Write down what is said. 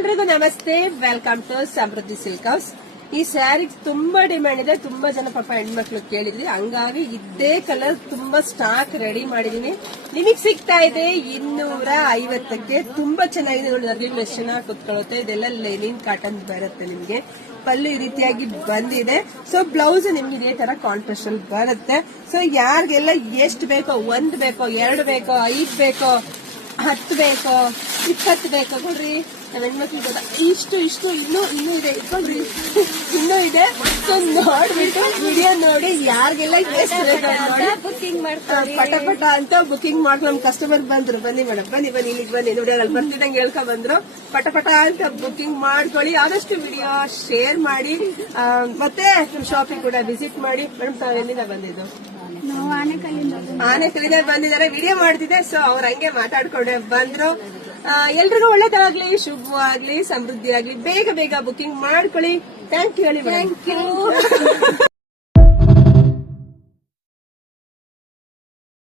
ಎಲ್ರಿಗೂ ನಮಸ್ತೆ, welcome to Samruddhi silk house. ಈ ಸ್ಯಾರಿ ತುಂಬಾ ಡಿಮ್ಯಾಂಡ್ ಇದೆ, ತುಂಬಾ ಜನ ಪಾಪ ಹೆಣ್ಮಕ್ಳು ಕೇಳಿದ್ರಿ, ಹಂಗಾಗಿ ಇದೇ ಕಲರ್ ತುಂಬಾ ಸ್ಟಾಕ್ ರೆಡಿ ಮಾಡಿದೀನಿ. ನಿಮಗ್ ಸಿಗ್ತಾ ಇದೆ 250ಕ್ಕೆ. ತುಂಬಾ ಚೆನ್ನಾಗಿದೆ ನೋಡಿ, ಅದ್ರಲ್ಲಿ ಎಷ್ಟು ಚೆನ್ನಾಗಿ ಕುತ್ಕೊಳ್ಳುತ್ತೆ. ಇದೆಲ್ಲ ಲೆನಿನ್ ಕಾಟನ್ ಬರುತ್ತೆ. ನಿಮ್ಗೆ ಪಲ್ಲು ಈ ರೀತಿಯಾಗಿ ಬಂದಿದೆ. ಸೊ ಬ್ಲೌಸ್ ನಿಮ್ಗೆ ಇದೇ ತರ ಕಾಂಟ್ರಾಸ್ಟ್ ಅಲ್ಲಿ ಬರುತ್ತೆ. ಸೊ ಯಾರಿಗೆಲ್ಲ ಎಷ್ಟು ಬೇಕೋ, 1 ಬೇಕೋ, 2 ಬೇಕೋ, 5 ಬೇಕೋ, 10 ಬೇಕೋ, 20 ಬೇಕೋ ಕೊಡ್ರಿ. ನಮ್ಮ ಹೆಣ್ಮಕ್ಳಿಗೆ ಗೊತ್ತಾ, ಇಷ್ಟು ಇನ್ನೂ ಇದೆ, ಇಟ್ಕೊಳ್ರಿ, ಇನ್ನೂ ಇದೆ. ಸೊ ನೋಡ್ಬಿಟ್ಟು ವಿಡಿಯೋ ನೋಡಿ ಯಾರಿಗೆಲ್ಲ ಎಷ್ಟು ಬೇಕೋ ಬುಕಿಂಗ್ ಮಾಡ್ತಾರೆ, ಪಟ ಅಂತ ಬುಕಿಂಗ್ ಮಾಡಿ. ನಮ್ ಕಸ್ಟಮರ್ ಬಂದ್ರು, ಬನ್ನಿ ಮೇಡಮ್, ಬನ್ನಿ ಇಲ್ಲಿಗೆ ಬನ್ನಿ ನೋಡಿ, ಅಲ್ಲಿ ಬರ್ತಿದ್ದಂಗೆ ಹೇಳ್ಕೊ ಬಂದ್ರು. ಪಟ ಅಂತ ಬುಕಿಂಗ್ ಮಾಡ್ಕೊಳ್ಳಿ. ಆದಷ್ಟು ವಿಡಿಯೋ ಶೇರ್ ಮಾಡಿ, ಮತ್ತೆ ಶಾಪಿಂಗ್ ಕೂಡ ವಿಸಿಟ್ ಮಾಡಿ. ಮೇಡಮ್, ತಾವ್ ಎಲ್ಲಿಂದ ಬಂದಿದ್ದು? ಆನೆಕಲ್ಲಿಂದ ಬಂದಿದ್ದಾರೆ, ವಿಡಿಯೋ ಮಾಡ್ತಿದ್ದೆ. ಸೊ ಅವ್ರ ಹಂಗೆ ಮಾತಾಡ್ಕೊಂಡೆ ಬಂದ್ರು. ಎಲ್ರಿಗೂ ಒಳ್ಳೇದಾಗ್ಲಿ, ಶುಭವಾಗ್ಲಿ, ಸಮೃದ್ಧಿ ಆಗ್ಲಿ. ಬೇಗ ಬುಕಿಂಗ್ ಮಾಡ್ಕೊಳ್ಳಿ. ಥ್ಯಾಂಕ್ ಯು ಹೇಳಿ. Thank you.